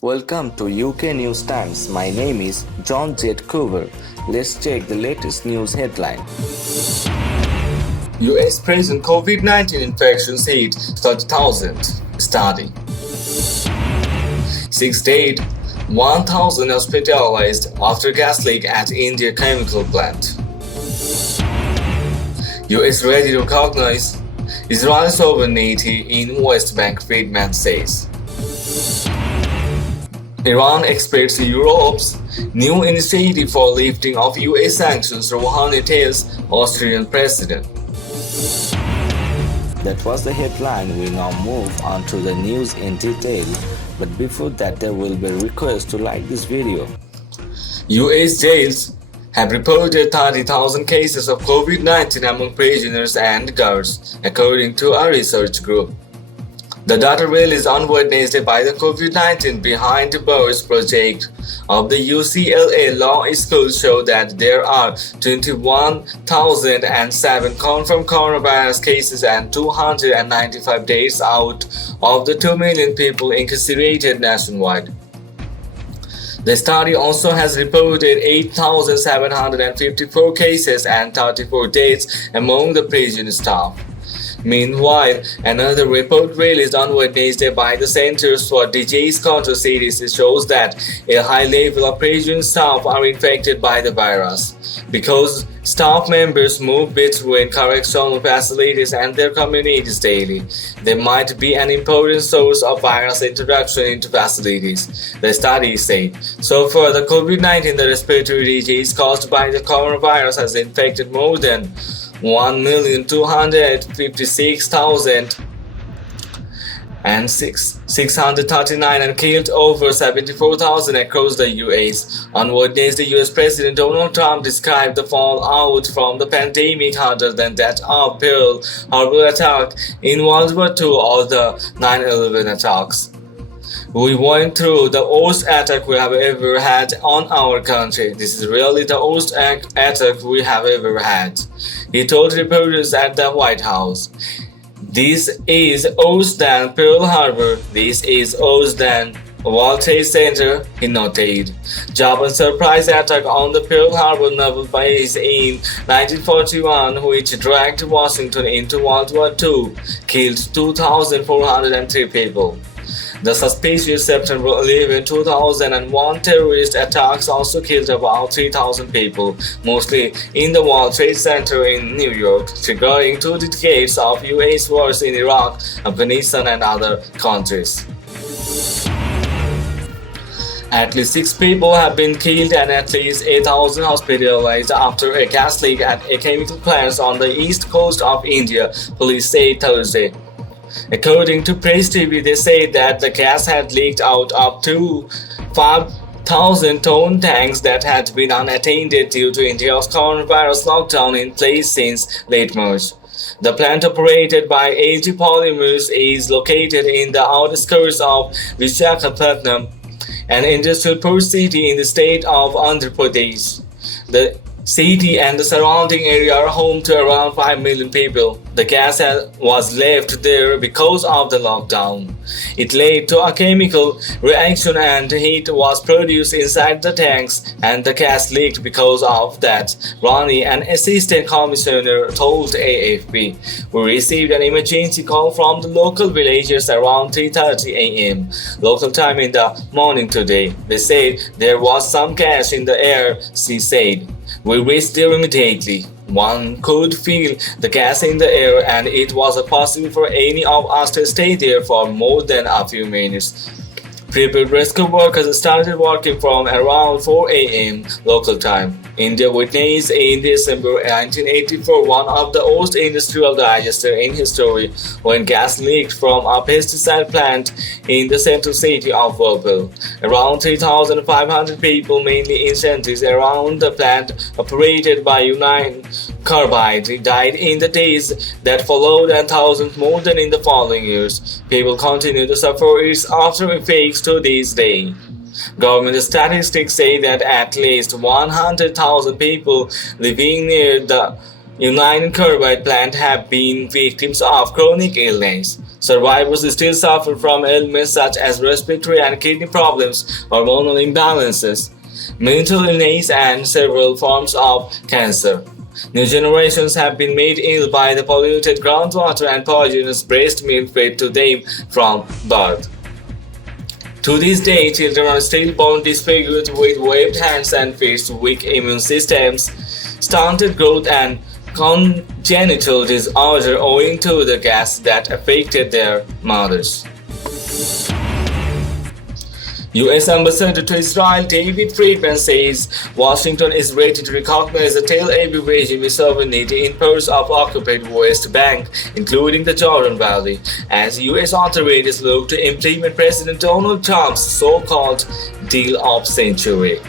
Welcome to UK News Times. My name is John Z. Coover. Let's check the latest news headline. US present COVID-19 infections hit 30,000. Study. 6 dead, 1,000 hospitalized after gas leak at India chemical plant. US ready to recognize Israeli sovereignty in West Bank, Friedman says. Iran expects Europe's new initiative for lifting of US sanctions, wuhan tells Austrian president. That was the headline. We now move on to the news in detail. But before that, there will be a request to like this video. US jails have reported 30,000 cases of COVID-19 among prisoners and guards, according to a research group. The data released on Wednesday by the COVID-19 Behind Bars project of the UCLA Law School show that there are 21,007 confirmed coronavirus cases and 295 days out of the 2 million people incarcerated nationwide. The study also has reported 8,754 cases and 34 deaths among the prison staff. Meanwhile, another report released on Wednesday by the Centers for Disease Control CDC shows that a high level of prison staff are infected by the virus. Because staff members move between correctional facilities and their communities daily, they might be an important source of virus introduction into facilities, the study said. So far, the COVID-19, the respiratory disease caused by the coronavirus, has infected more than 1,256,639 and killed over 74,000 across the US. On Wednesday, US President Donald Trump described the fallout from the pandemic harder than that of Pearl Harbor attack in World War II or the 9/11 attacks. We went through the worst attack we have ever had on our country. This is really the worst attack we have ever had, he told reporters at the White House. This is worse than Pearl Harbor. This is worse than World Trade Center, he noted. Japan's surprise attack on the Pearl Harbor naval base in 1941, which dragged Washington into World War II, killed 2,403 people. The suspicious September 11, 2001 terrorist attacks also killed about 3,000 people, mostly in the World Trade Center in New York, triggering 2 decades of US wars in Iraq, Afghanistan, and other countries. At least 6 people have been killed and at least 8,000 hospitalized after a gas leak at a chemical plant on the east coast of India, police said Thursday. According to Press TV, they said that the gas had leaked out of 2 5,000-ton tanks that had been unattended due to India's coronavirus lockdown in place since late March. The plant, operated by AG Polymers, is located in the outskirts of Visakhapatnam, an industrial port city in the state of Andhra Pradesh. The city and the surrounding area are home to around 5 million people. The gas was left there because of the lockdown. It led to a chemical reaction and heat was produced inside the tanks, and the gas leaked because of that, Ronnie, an assistant commissioner, told AFP. We received an emergency call from the local villagers around 3:30 a.m. local time in the morning today. They said there was some gas in the air, she said. We reached there immediately. One could feel the gas in the air, and it wasn't possible for any of us to stay there for more than a few minutes. Prepared rescue workers started working from around 4 a.m. local time. India witnessed in December 1984 one of the worst industrial disasters in history when gas leaked from a pesticide plant in the central city of Bhopal. Around 3,500 people, mainly in centers around the plant operated by Union Carbide, died in the days that followed, and thousands more than in the following years. People continue to suffer its after effects to this day. Government statistics say that at least 100,000 people living near the Union Carbide plant have been victims of chronic illness. Survivors still suffer from ailments such as respiratory and kidney problems, hormonal imbalances, mental illness, and several forms of cancer. New generations have been made ill by the polluted groundwater and poisonous breast milk fed to them from birth. To this day, children are still born disfigured with webbed hands and feet, weak immune systems, stunted growth, and congenital disorder owing to the gas that affected their mothers. U.S. Ambassador to Israel David Friedman says Washington is ready to recognize the Tel Aviv regime's sovereignty in parts of occupied West Bank, including the Jordan Valley, as U.S. authorities look to implement President Donald Trump's so-called deal of century.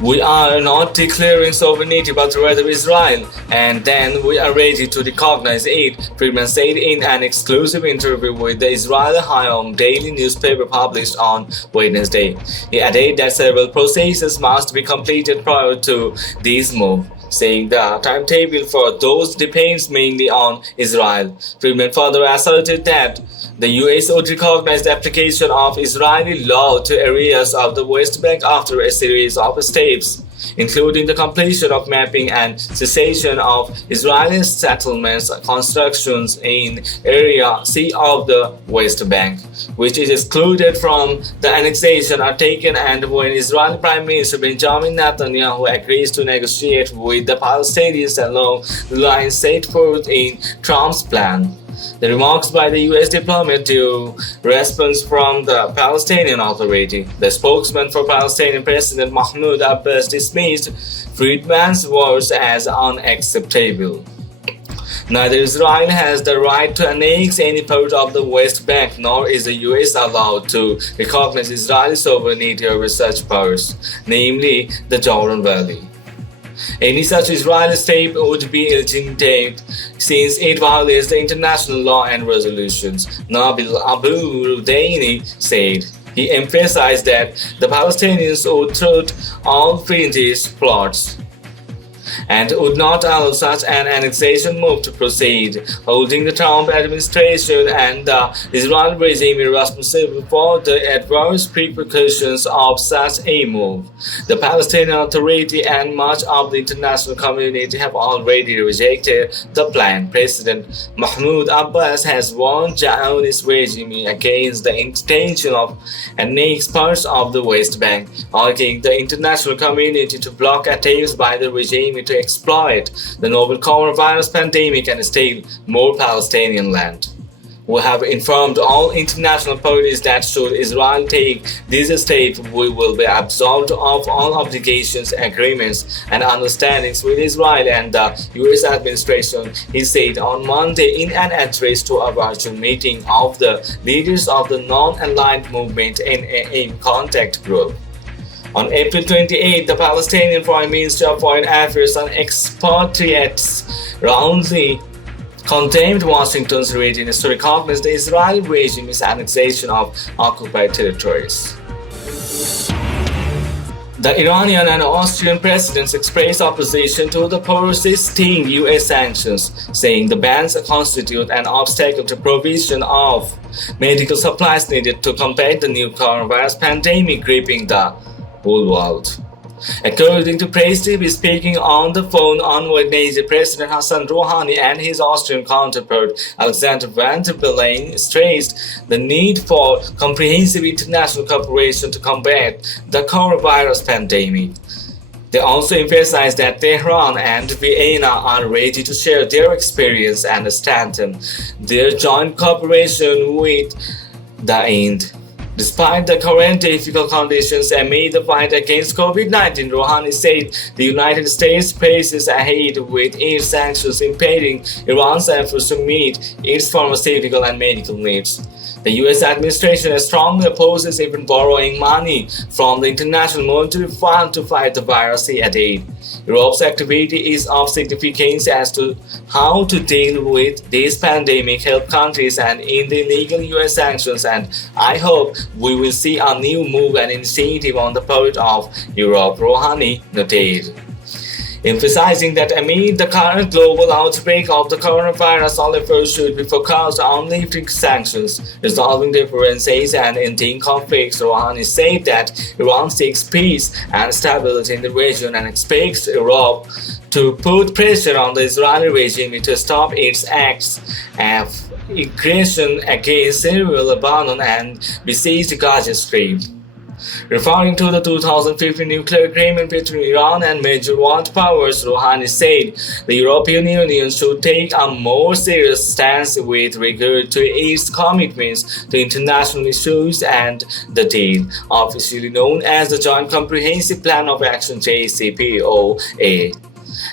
We are not declaring sovereignty but rather Israel, and then we are ready to recognize it, Friedman said in an exclusive interview with the Israeli Hayom daily newspaper published on Wednesday. He added that several processes must be completed prior to this move, saying the timetable for those depends mainly on Israel. Friedman further asserted that the U.S. would recognize the application of Israeli law to areas of the West Bank after a series of steps, including the completion of mapping and cessation of Israeli settlements constructions in Area C of the West Bank, which is excluded from the annexation, are taken, and when Israeli Prime Minister Benjamin Netanyahu agrees to negotiate with the Palestinians along the lines set forth in Trump's plan. The remarks by the U.S. diplomat drew response from the Palestinian Authority. The spokesman for Palestinian President Mahmoud Abbas dismissed Friedman's words as unacceptable. Neither Israel has the right to annex any part of the West Bank, nor is the U.S. allowed to recognize Israeli sovereignty over such parts, namely the Jordan Valley. Any such Israeli step would be illegitimate since it violates the international law and resolutions, Nabil Abu Rudaini said. He emphasized that the Palestinians would thwart all previous plots and would not allow such an annexation move to proceed, holding the Trump administration and the Israeli regime responsible for the adverse repercussions of such a move. The Palestinian Authority and much of the international community have already rejected the plan. President Mahmoud Abbas has warned Zionist regime against the intention of annexing parts of the West Bank, urging the international community to block attempts by the regime to exploit the novel coronavirus pandemic and steal more Palestinian land. We have informed all international parties that should Israel take this step, we will be absolved of all obligations, agreements, and understandings with Israel and the U.S. administration, he said on Monday in an address to a virtual meeting of the leaders of the non-aligned movement NAM contact group. On April 28, the Palestinian Foreign Minister of Foreign Affairs and Expatriates roundly condemned Washington's readiness to recognize the Israeli regime's annexation of occupied territories. The Iranian and Austrian presidents expressed opposition to the persisting U.S. sanctions, saying the bans constitute an obstacle to provision of medical supplies needed to combat the new coronavirus pandemic gripping the whole world. According to Press TV, speaking on the phone on Wednesday, President Hassan Rouhani and his Austrian counterpart Alexander Van der Bellen stressed the need for comprehensive international cooperation to combat the coronavirus pandemic. They also emphasized that Tehran and Vienna are ready to share their experience and strengthen their joint cooperation with the end. Despite the current difficult conditions amid the fight against COVID-19, Rouhani said the United States paces ahead with its sanctions impeding Iran's efforts to meet its pharmaceutical and medical needs. The U.S. administration strongly opposes even borrowing money from the International Monetary Fund to fight the virus, he added. Europe's activity is of significance as to how to deal with this pandemic, help countries, and end the illegal U.S. sanctions, and I hope we will see a new move and initiative on the part of Europe, Rouhani noted. emphasizing that amid the current global outbreak of the coronavirus, all efforts should be focused on lifting sanctions, resolving differences, and ending conflicts. Rouhani said that Iran seeks peace and stability in the region and expects Europe to put pressure on the Israeli regime to stop its acts of aggression against Syria, Lebanon, and besiege Gaza Strip. Referring to the 2015 nuclear agreement between Iran and major world powers, Rouhani said the European Union should take a more serious stance with regard to its commitments to international issues and the deal, officially known as the Joint Comprehensive Plan of Action JCPOA.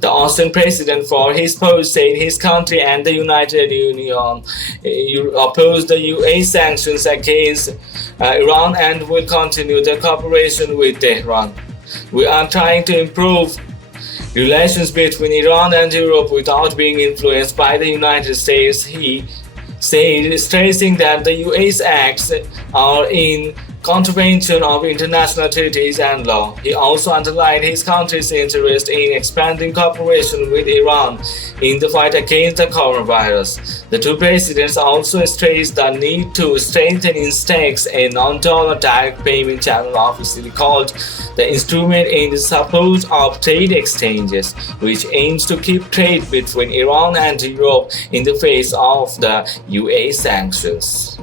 The Austrian president, for his part, said his country and the United Union opposed the US sanctions against Iran and will continue their cooperation with Tehran. We are trying to improve relations between Iran and Europe without being influenced by the United States, he said, stressing that the US acts are in contravention of international treaties and law. He also underlined his country's interest in expanding cooperation with Iran in the fight against the coronavirus. The two presidents also stressed the need to strengthen INSTEX, a non-dollar direct payment channel officially called the instrument in the support of trade exchanges, which aims to keep trade between Iran and Europe in the face of the US sanctions.